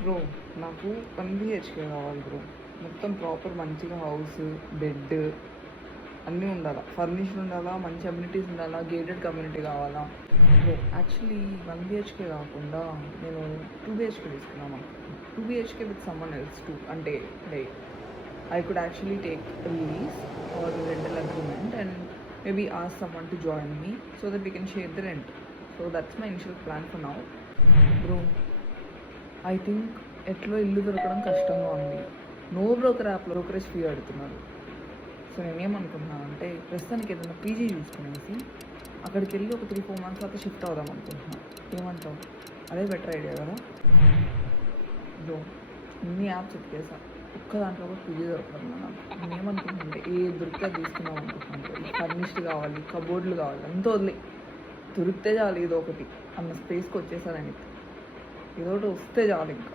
Bro నాకు 1 BHK కావాలి bro. మొత్తం ప్రాపర్ మంచిగా హౌస్, బెడ్ అన్నీ ఉండాలా, ఫర్నిష్డ్ ఉండాలా, మంచి అమ్యూనిటీస్ ఉండాలా, గేటెడ్ కమ్యూనిటీ కావాలా. బ్రో యాక్చువల్లీ 1 BHK కాకుండా నేను 2 BHK తీసుకున్నాను. 2 BHK with someone else two, అంటే like I could actually take a lease or a rental agreement and maybe ask someone to join me so that we can share the rent. So that's my initial plan for now. Bro, I think ఎట్లో ఇల్లు దొరకడం కష్టంగా ఉంది. No broker యాప్లో brokerage fee అడుగుతున్నారు. So నేనేమనుకుంటున్నాను అంటే ప్రస్తుతానికి ఏదైనా పీజీ చూసుకునేసి అక్కడికి వెళ్ళి ఒక 3-4 months తర్వాత షిఫ్ట్ అవుదాం అనుకుంటున్నాను. ఏమంటావు? అదే బెటర్ ఐడియా కదా బ్రో. ఇన్ని యాప్స్ ఎక్కేసా, ఒక్క దాంట్లో కూడా పీజీ దొరకడం నాకు. నేనేమనుకుంటున్నాను, ఏ దొరికితే తీసుకుందాం అనుకుంటున్నాను. ఫర్నిష్డ్ కావాలి, కబోర్డ్లు కావాలి, అంత వదిలే దొరికితే చాలు ఏదో ఒకటి అన్న స్పేస్కి వచ్చేసాను. ఏదో ఒకటి వస్తే చాలు ఇంకా.